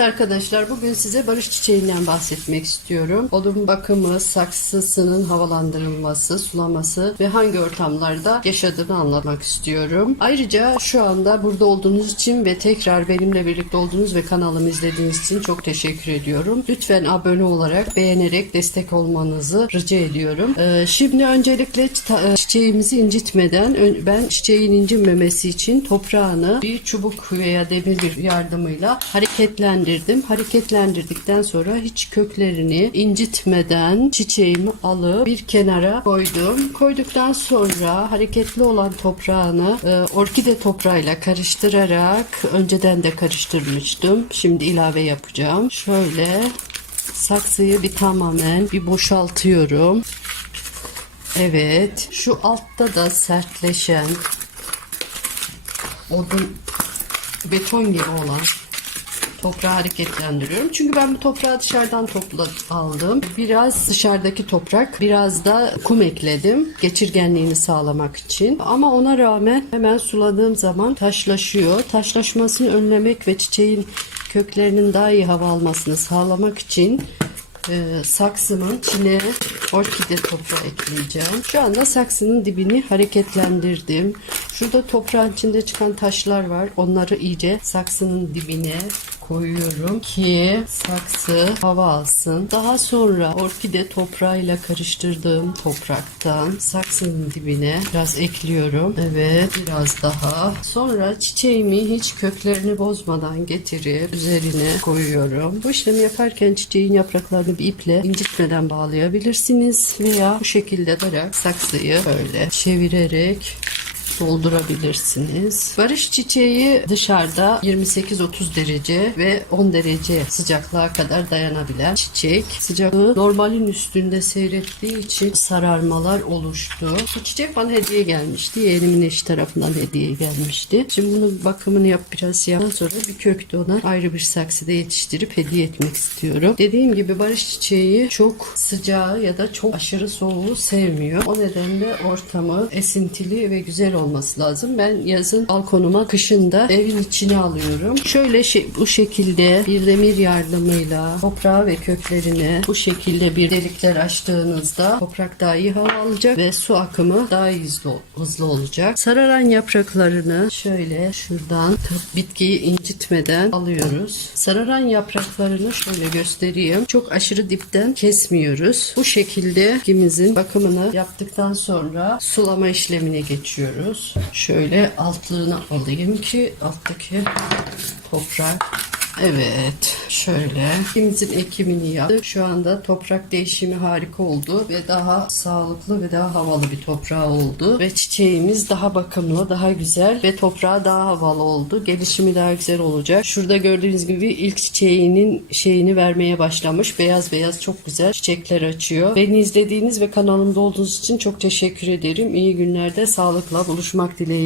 Arkadaşlar bugün size barış çiçeğinden bahsetmek istiyorum. Odun bakımı, saksısının havalandırılması, sulaması ve hangi ortamlarda yaşadığını anlatmak istiyorum. Ayrıca şu anda burada olduğunuz için ve tekrar benimle birlikte olduğunuz ve kanalımı izlediğiniz için çok teşekkür ediyorum. Lütfen abone olarak, beğenerek destek olmanızı rica ediyorum. Ee, şimdi öncelikle e, çiçeğimizi incitmeden ben çiçeğin incinmemesi için toprağını bir çubuk veya demir bir yardımıyla hareketlendirdim. Hareketlendirdikten sonra hiç köklerini incitmeden çiçeğimi alıp bir kenara koydum. Koyduktan sonra hareketli olan toprağını e, orkide toprağıyla karıştırarak önceden de karıştırmıştım. Şimdi ilave yapacağım. Şöyle saksıyı bir tamamen bir boşaltıyorum. Evet, şu altta da sertleşen odun beton gibi olan toprağı hareketlendiriyorum. Çünkü ben bu toprağı dışarıdan topla aldım. Biraz dışarıdaki toprak, biraz da kum ekledim. Geçirgenliğini sağlamak için. Ama ona rağmen hemen suladığım zaman taşlaşıyor. Taşlaşmasını önlemek ve çiçeğin köklerinin daha iyi hava almasını sağlamak için e, saksımın içine orkide toprağı ekleyeceğim. Şu anda saksının dibini hareketlendirdim. Şurada toprağın içinde çıkan taşlar var. Onları iyice saksının dibine koyuyorum ki saksı hava alsın. Daha sonra orkide toprağıyla karıştırdığım topraktan saksının dibine biraz ekliyorum. Evet biraz daha. Sonra çiçeğimi hiç köklerini bozmadan getirip üzerine koyuyorum. Bu işlemi yaparken çiçeğin yapraklarını bir iple incitmeden bağlayabilirsiniz veya bu şekilde tutarak saksıyı böyle çevirerek doldurabilirsiniz. Barış çiçeği dışarıda 28-30 derece ve 10 derece sıcaklığa kadar dayanabilen çiçek. Sıcaklığı normalin üstünde seyrettiği için sararmalar oluştu. Bu çiçek bana hediye gelmişti. Yeğenimin eşi tarafından hediye gelmişti. Şimdi bunun bakımını yap biraz yaptıktan sonra bir kökte ona ayrı bir saksıda yetiştirip hediye etmek istiyorum. Dediğim gibi barış çiçeği çok sıcağı ya da çok aşırı soğuğu sevmiyor. O nedenle ortamı esintili ve güzel olması lazım. Ben yazın balkonuma, kışın da evin içine alıyorum. Şöyle şey, bu şekilde bir demir yardımıyla toprağı ve köklerine bu şekilde bir delikler açtığınızda toprak daha iyi hava alacak ve su akımı daha hızlı, hızlı olacak. Sararan yapraklarını şöyle şuradan bitkiyi incitmeden alıyoruz. Sararan yapraklarını şöyle göstereyim. Çok aşırı dipten kesmiyoruz. Bu şekilde bitkimizin bakımını yaptıktan sonra sulama işlemine geçiyoruz. Şöyle altlığını alayım ki alttaki toprak Evet şöyle bitkimizin ekimini yaptık. Şu anda toprak değişimi harika oldu ve daha sağlıklı ve daha havalı bir toprağı oldu. Ve çiçeğimiz daha bakımlı, daha güzel ve toprağı daha havalı oldu. Gelişimi daha güzel olacak. Şurada gördüğünüz gibi ilk çiçeğinin şeyini vermeye başlamış. Beyaz beyaz çok güzel çiçekler açıyor. Beni izlediğiniz ve kanalımda olduğunuz için çok teşekkür ederim. İyi günlerde sağlıkla buluşmak dileğiyle.